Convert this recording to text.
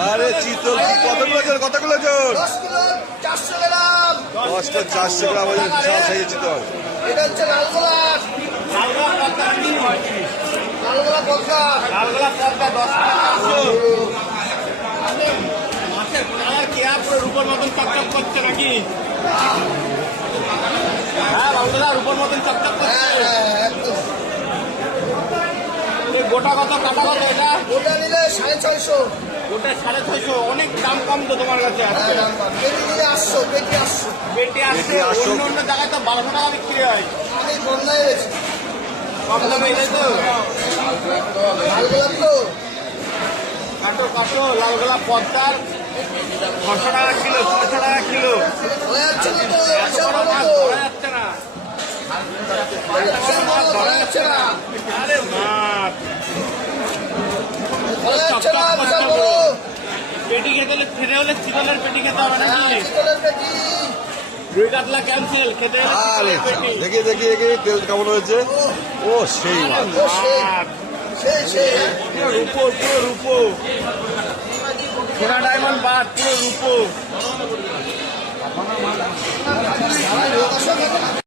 আরে চিতল কতগুলো জন? 400 গ্রাম। 400 গ্রাম ওজন, বিশাল সাইজের চিতল। এটা হচ্ছে লালগোলা পদ্মা। মাছের কালার কি আর পুরো রূপোর মতন চকচক করছে নাকি? হ্যাঁ লালগোলা রূপোর মতন চকচক করছে। একদম। গোটা কত, কাটা কত এটা? ওটা নিলে 650। গোটা 650। অনেক দাম কম তো তোমার কাছে আজকে। পেটি নিলে 800, পেটি 800। পেটি 800। অন্য অন্য জায়গায় তো 1200 টাকা বিক্রি হয়। অনেক বন্যায় হয়েছে। কম দামে এলে তো লালগোলা তো কাটো কাটো লালগোলা পদ্মার 600 টাকা কিলো, 600 টাকা কিলো। ধরা যাচ্ছে না তো, এত বড় মাছ ধরা যাচ্ছে না। ধরা যাচ্ছে না। আরে মাছ ধরা যাচ্ছে না, বিশাল বড়। পেটি খেতে হলে চিতলের পেটি খেতে হবে নাকি? চিতলের পেটি। রুই কাতলা ক্যান্সেল, খেতে হলে আরে চিতলের পেটি। দেখি দেখি দেখি তেল কেমন হয়েছে। ও সেই মাছ। ও সেই পুরো রূপো, পুরো রূপো। সোনা ডায়মন্ড বাদ, পুরো রূপো।